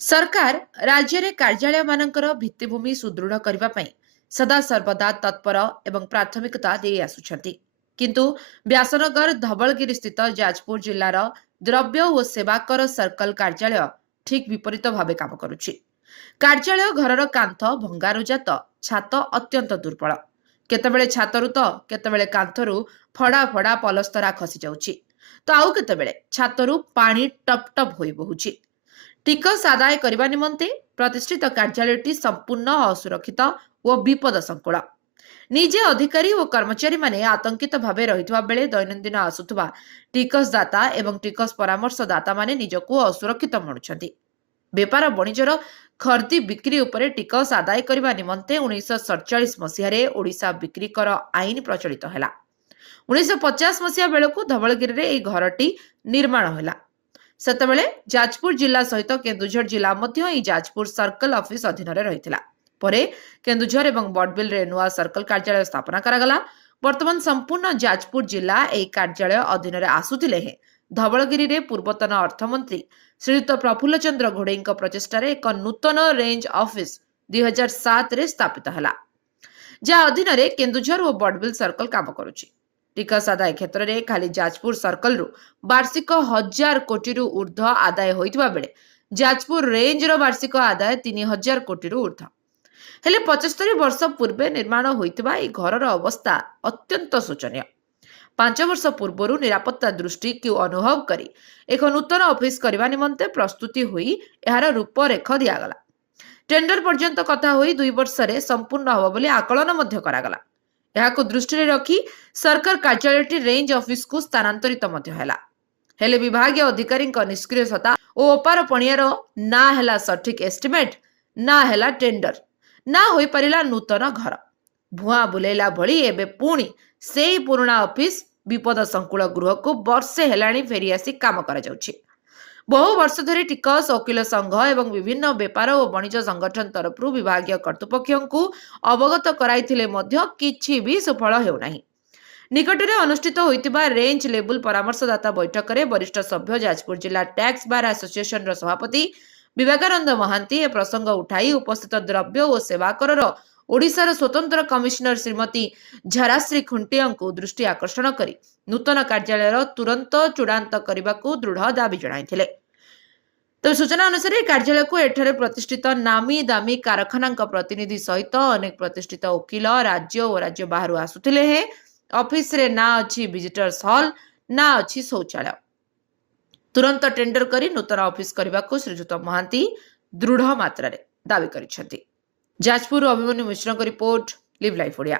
सरकार राज्य रे कार्यालय मानकर भित्तिभूमि सुदृढ़ करबा पई सदा सर्वदा तत्पर एवं प्राथमिकता दे आसुछंती। किंतु व्यासनगर धवलगिरी स्थित जाजपुर जिल्लार द्रव्य और सेवा कर सर्कल कार्यालय ठीक विपरीत भावे काम करुछि। कार्यालय घरर कांथ भंगारुजात, छात अत्यंत दुर्बल, केतेबेले छातरु तो केतेबेले कांथरु फड़ा फड़ा पलस्तरा खसी जाउछि, तो आउ केतेबेले छातरु पानी टप टप होई बहुछि। टिकस आदाय करने निमंते प्रतिष्ठित कार्यालयटी संपूर्ण असुरक्षित और विपद संकुल। निजे अधिकारी और कर्मचारी माने आतंकित भावे रहितबा बेले दैनंदिन आसुथबा टिकसदाता एवं टिकस परामर्शदाता माने निजको असुरक्षित मणुछंती। बेपार बणिजर खर्दी बिक्री उपरे टिकस आदाय करने निमंते 1947 मसीह ओडिशा बिक्री कर आईन प्रचलित हैला। 1950 मसीहा बेलू धवलगिरी रे एई घरटी निर्माण होला। सेतबेले जाजपुर जिला सहित केन्दुझर जिला मध्य एई जाजपुर सर्कल ऑफिस अधीन रहिथिला। परे केन्दुझर एवं बडबिल रे नुआ सर्कल कार्यालय स्थापना करागला। वर्तमान संपूर्ण जाजपुर जिला एई कार्यालय अधीन रे आसुथिले हे धवलगिरी रे पूर्वतन अर्थमंत्री श्रीयुत प्रफुल्ल चंद्र घोड़ई प्रचेष्टा एक नूतन रेंज ऑफिस 2007 रे स्थापित हला, जा अधीन रे केन्दुझर और बडबिल सर्कल काम करुछि। टिकस आदाय क्षेत्र में खाली जाजपुर सर्कल रु वार्षिक 1000 कोटी रु ऊर्ध्व आदाय होइतबा बेले जाजपुर रेंज रो वार्षिक आदाय 3000 कोटी रु ऊर्ध्व। हेले 75 वर्ष पूर्वे निर्माण होइतबा ए घरर अवस्था अत्यंत शोचनीय। 5 वर्ष पूर्व निरापत्ता दृष्टि की अनुभव करी एक नूतन ऑफिस करबा निमंते प्रस्तुति होई एहार रूपरेख दियागला। टेंडर पर्यंत कथा होई 2 वर्ष रे संपूर्ण होबो बोली आकलन मध्य करागला। यहाको दृष्टि रखी सरकार कार्यालयटी रेंज ऑफिस को स्थानांतरित हेले विभागीय अधिकारी निष्क्रियता और ओपार पणियार ना हेला सठिक एस्टिमेट, ना हेला टेंडर, ना होई परिला नूतन घर। भुआ बुलेला भली एबे पुणी सेई पुराना ऑफिस विपद संकुल गृह को वर्षे हेलाणी फेरी आसी काम करा जाउछि। बहु वर्ष धरी टिकस वकील संघ एवं विभिन्न व्यापार और वाणिज्य संगठन तरफ विभागीय कर्तृपक्ष अवगत कराइथिले मध्य किछि भी सफल हेउनाही। निकटरे अनुष्ठित होइतिबा रेंज लेवल परामर्शदाता बैठक में वरिष्ठ सभ्य जाजपुर जिला टैक्स बार एसोसिएशन सभापति विवेकानंद महांती ए प्रसंग उठाई उपस्थित द्रव्य और सेवा कर ओडिशार स्वतंत्र कमिशनर श्रीमती झराश्री खुंटिया को दृष्टि आकर्षण करी नूतन कार्यालय तुरंत चूड़ांत करने को दृढ़ दाबी जणाइथिले। तो सूचना अनुसार कार्यालय को एठारे प्रतिष्ठित नामी दामी कारखाना प्रतिनिधि सहित अनेक प्रतिष्ठित वकील राज्य और राज्य बाहर आसुथिले हे। ऑफिस रे ना अछि विजिटर्स हॉल, ना अछि शौचालय। तुरंत टेंडर करी नूतन ऑफिस करने को श्रीजुत महांती दृढ़ मात्रा दाबी करिसेंती। जाजपुर अभिमन्यु मिश्र को रिपोर्ट, लिव लाइफ ओडिया।